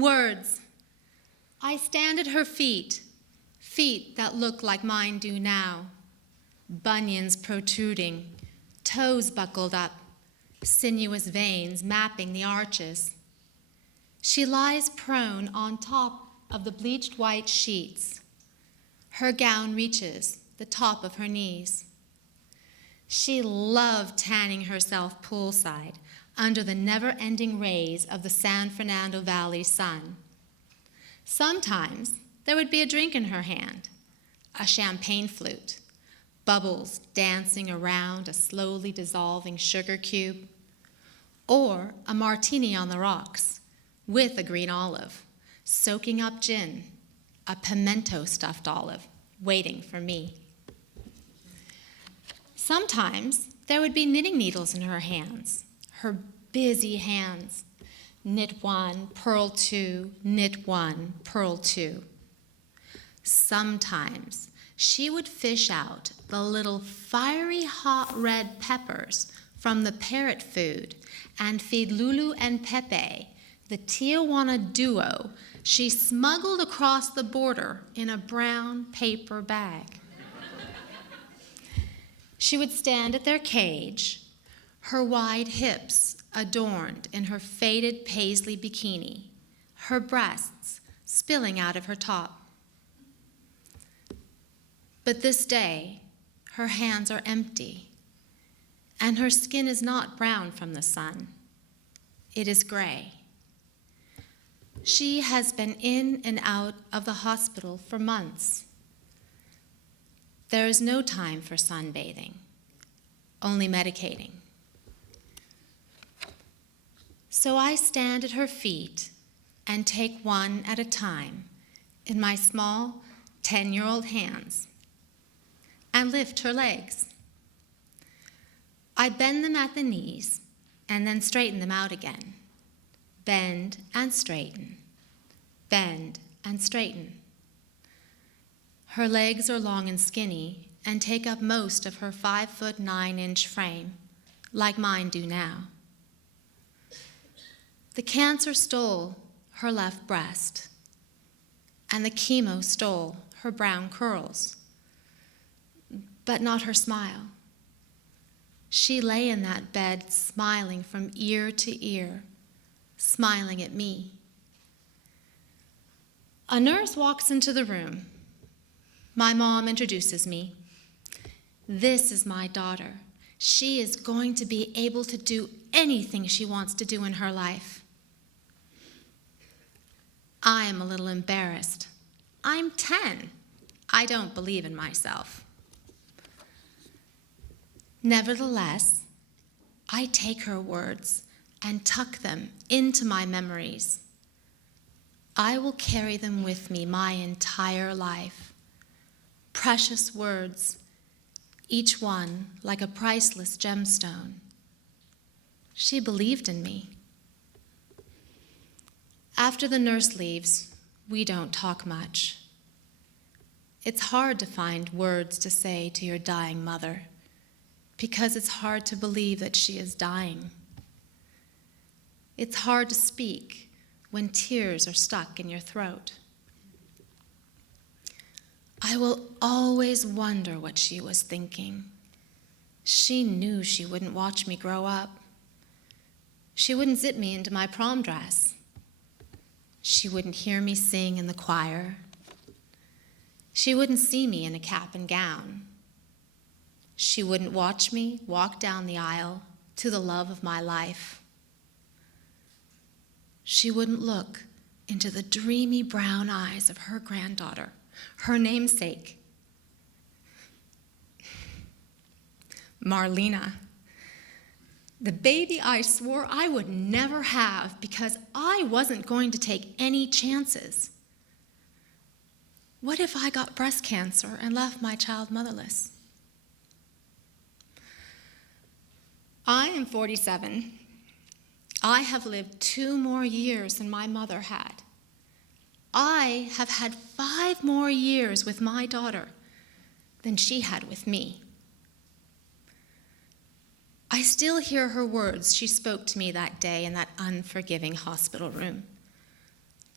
Words. I stand at her feet, feet that look like mine do now. Bunions protruding, toes buckled up, sinuous veins mapping the arches. She lies prone on top of the bleached white sheets. Her gown reaches the top of her knees. She loved tanning herself poolside under the never-ending rays of the San Fernando Valley sun. Sometimes there would be a drink in her hand, a champagne flute, bubbles dancing around a slowly dissolving sugar cube, or a martini on the rocks with a green olive, soaking up gin, a pimento stuffed olive, waiting for me. Sometimes there would be knitting needles in her hands, her busy hands. Knit one, purl two, knit one, purl two. Sometimes she would fish out the little fiery hot red peppers from the parrot food and feed Lulu and Pepe, the Tijuana duo she smuggled across the border in a brown paper bag. She would stand at their cage, her wide hips adorned in her faded paisley bikini, her breasts spilling out of her top. But this day, her hands are empty, and her skin is not brown from the sun. It is gray. She has been in and out of the hospital for months. There is no time for sunbathing, only medicating. So I stand at her feet and take one at a time in my small 10-year-old hands and lift her legs. I bend them at the knees and then straighten them out again. Bend and straighten, bend and straighten. Her legs are long and skinny and take up most of her 5'9" frame, like mine do now. The cancer stole her left breast, and the chemo stole her brown curls, but not her smile. She lay in that bed smiling from ear to ear, smiling at me. A nurse walks into the room. My mom introduces me. This is my daughter. She is going to be able to do anything she wants to do in her life. I am a little embarrassed. I'm 10. I don't believe in myself. Nevertheless, I take her words and tuck them into my memories. I will carry them with me my entire life. Precious words, each one like a priceless gemstone. She believed in me. After the nurse leaves, we don't talk much. It's hard to find words to say to your dying mother, because it's hard to believe that she is dying. It's hard to speak when tears are stuck in your throat. I will always wonder what she was thinking. She knew she wouldn't watch me grow up. She wouldn't zip me into my prom dress. She wouldn't hear me sing in the choir. She wouldn't see me in a cap and gown. She wouldn't watch me walk down the aisle to the love of my life. She wouldn't look into the dreamy brown eyes of her granddaughter, her namesake, Marlena, the baby I swore I would never have because I wasn't going to take any chances. What if I got breast cancer and left my child motherless? I am 47. I have lived 2 more years than my mother had. I have had 5 more years with my daughter than she had with me. I still hear her words she spoke to me that day in that unforgiving hospital room.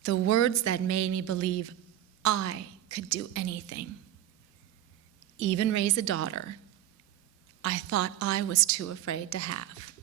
the words that made me believe I could do anything, even raise a daughter I thought I was too afraid to have.